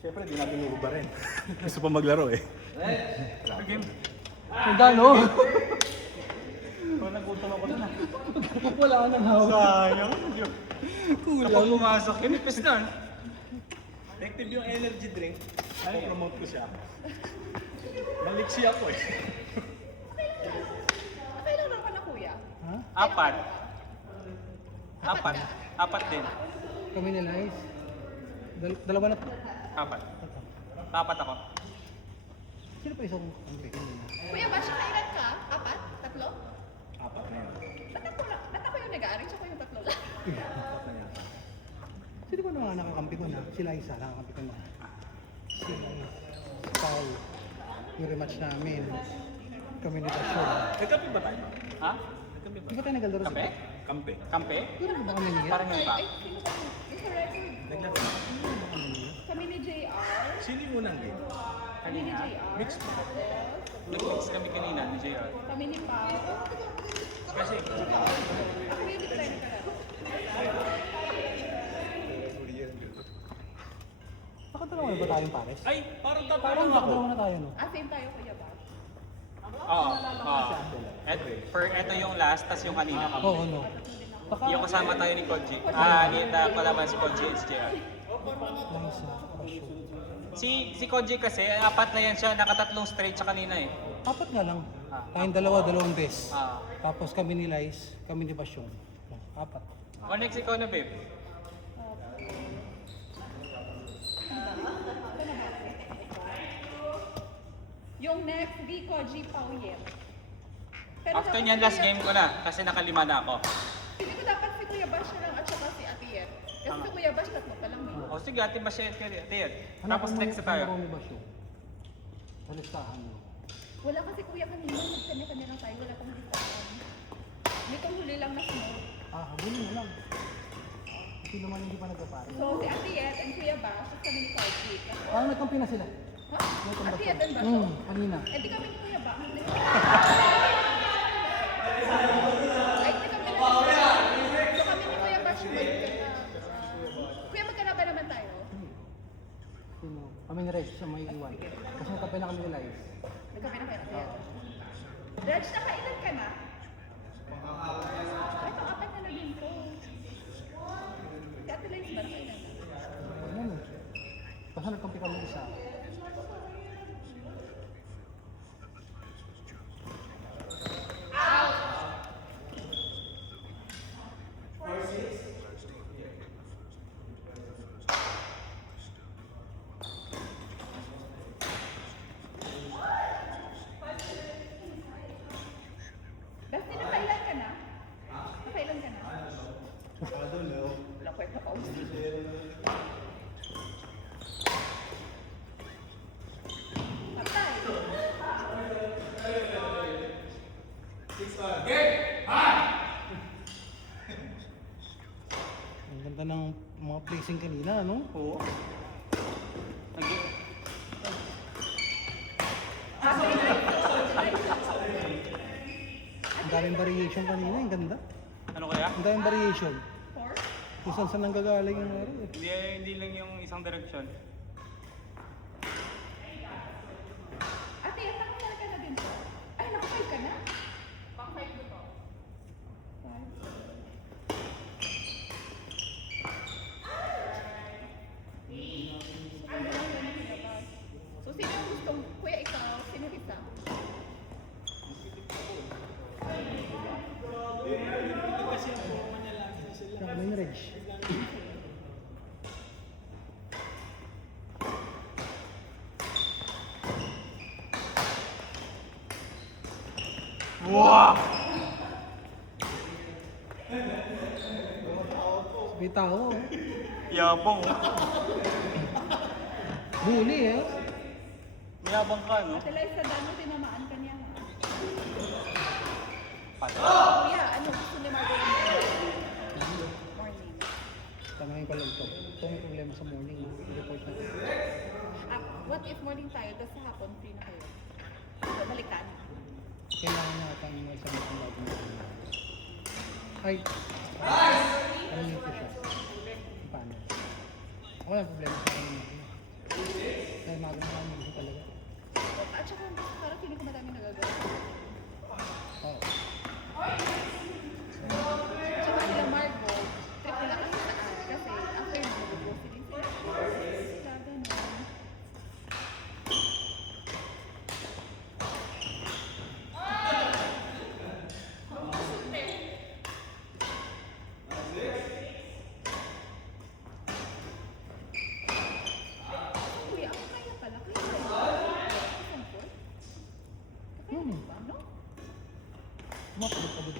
Siyempre, di natin uhuba rin. Gusto pa maglaro eh. Game. Ang dano. Parang nagutom ako na. Wala ka nang hawak. Sayang. Kapag pumasok, inipis na. Effective yung energy drink. Promote ko siya. Maliksi ako eh. Kailan lang ka na kuya? Ha? Apat. Apat din. Kami ni Lies. Dalawa na po. Apat. Apat ako. Sino pa isang kampi? Kuya, ba siya kailan ka? Apat? Tatlo? Apat na yun. Ba't ako yung nag-aaring? Siya ko yung tatlo lang. Apat na yun. Sino ba naman nakakampi ko na? Sila isa nakakampi ko na. Si Paul. Yung rematch namin. Kami ni Tasyo. Nagkape ba tayo? Ha? Nagkape ba? Di ba tayo nagalaro Kape? Kampe. Kampe? Pero ba kami niya? Parang yun pa. Ay, sino ba? Mr. Record. Naglape. Kami ni JR. Sino yung unang game? Kami ni JR. Mix. Nag-mix kami kanina ni JR. Kami ni Pao. Kasi, Ako yung hindi tayo nagkalaro. Nakadalawa na ba tayong pares? Ay, parang Parang tatanong ako. nakadalawa na tayo, no? Same tayo kuya ba? oo. Ito yung last, tas yung kanina. Oo, no. Baka Yung kasama tayo ni Koji. Ni palaban si Koji and si JR. lang sa Tasyo. Si Koji kasi, apat na yan siya, nakatatlong straight siya kanina eh. Apat nga lang. Tayong dalawa, dalawang best. Ah. Tapos kami ni Lies, kami ni Basyong. Apat. O next ikaw na babe. Yung next, Vico G. Pauyer. After niyan, last game ko na, kasi nakalima na ako. Hindi ko dapat si Kuya Bash na lang at saka si Ate Yen. Kasi si Kuya Bash tatlo pa lang eh. O sige, ate Basyet ka rin. Hanapin Tapos mo next na yung tayo. laro ni Basyong. Sa listahan mo. Wala kasi Kuya kanina, nagkanya-kanya lang tayo, wala pang listahan. Nitong huli lang na sunod. Habulin mo lang. Hindi naman hindi pa nagpapare. So si Ate Yen and Kuya Bash, at kami ni Koji. Nagkampi na sila. Ha? Ate Yen and Bash? Kanina. Eh di kami ni Kuya Bash. Ay, di kami na So kami ni Kuya Bash, Kuya, magkalaban naman tayo. Sino? Kami ni Rex sa may iwan. Kasi natabi na kami ni Lies. Nagkape na kayo, Ate Yen. Reg, nakailan ka na? Ay, pang-apat na naging ko. Si Ate Liz ba nakailan na? Ano? Kasi nagkampi kami isa. Dusty, nakailan ka na? Nakailan ka na? Wala ko yung kausap. Patay. Ang ganda ng mga placing kanina, no? Oo. Ang daming variation kanina, ang ganda. Ano kaya? Ang daming variation. Four? Kung saan saan nanggagaling yung laro eh. Hindi lang yung isang direction. Ate, nakakal ka na din po. Ay, nakakal ka na? Pang-five ko to. So, sino ang gustong, kuya ikaw, sino kita? Kami ni Rex. Wow! May tao. Yabang. Huli eh. Mayabang ka, no? Ate Liz, sa dano, tinamaan ka niya. Patay. Kuya, ano gusto ni Margot? Morning. Tanungin ko lang ito. Ito may problema sa morning. Report natin. What if morning tayo, tapos sa hapon, free na kayo? So, balikan. Kailangan natin may isang mga bago na. Ay! Ano nito siya? Paano? Wala problema sa akin.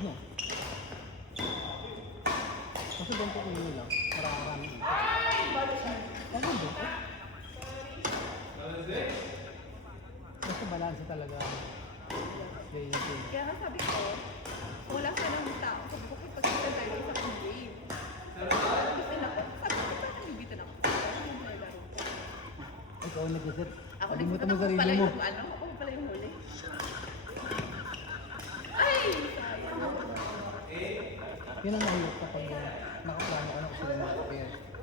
No. Kasi doon po kunin nila. Marami. Ano doon? Basta balanse talaga. Playing team. Kaya nga sabi ko, kung wala ka ng tao, sabi ko, pagkita tayo sa kong game. Bitin ako. Sabi ko, bakit nabibitin ako? Ano ba yung laro ko? Ikaw ang nag-set. Ako Kalimutan mo ako sarili pala mo. yung ano, ako pala yung huli. Ay! Yun ang mahirap kapag nakaplano ka na kung sila mga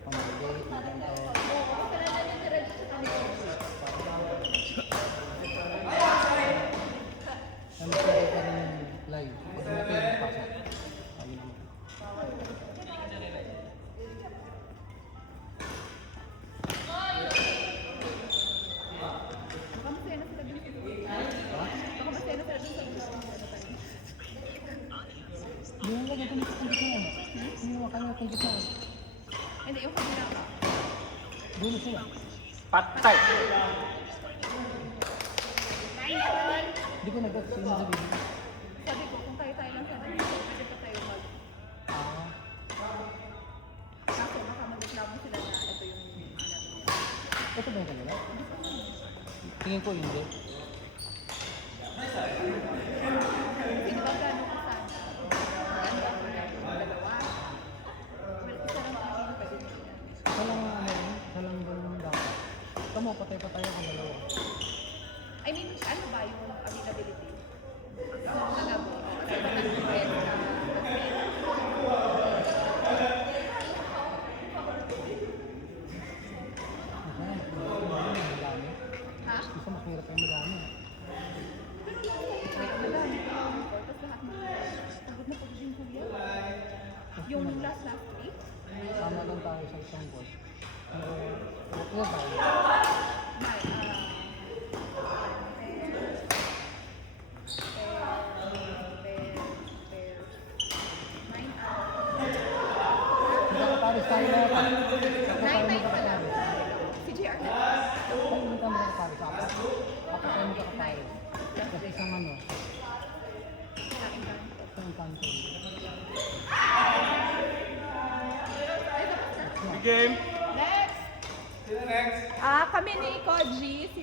pang-date, maganda. Oo, kasi na nanidiretso sa kanila. Ano pa rin pa rin yung live. Pag natin yung pasok. Ayun naman. Baka masaya na sila dun sa Baka masaya na sila dun sa Yung wag natin itong gitna. Yung wag kami itong gitna. Hindi, yung kabila ka. Dulo sila. Patay! Hindi ko nag-gets yung sabihin. Sabi ko, kung tayo-tayo lang sana dito, pwede pa tayo mag... Ah, Kaso, baka mag-reklamo sila na ito yung ano niya. ito ba yung kanila? Tingin ko hindi. Hindi ba gano'n ka sana? Ganda ko na yung dalawa. Well, isa lang ang pwede nila. Walang ano yun, walang ganun dapat. Tama, patay-patay ako dalawa. I mean, ano ba yung availability? Kung nagabo, kasi ba nag-event na Madami. ha? Gusto mahirap yung madami. Wait, madami pa ako before, tapos lahat na pagod na pagod yung kuya. Yung last week, Sama lang tayo sa isang board. Ano tayo? may, Magkakapares tayo na ito. nine pa lang. Si JR na. Ay, hindi ka magkakapares. Apat tayo magkakapares. Kasi isang ano, Kailangan ba? isang kanto. Ay, tapos na. Big game! Next! Kami ni Koji, si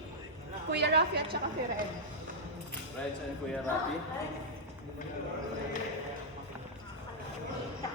Kuya Rafi at saka si Red. Right, saan Kuya Rapi?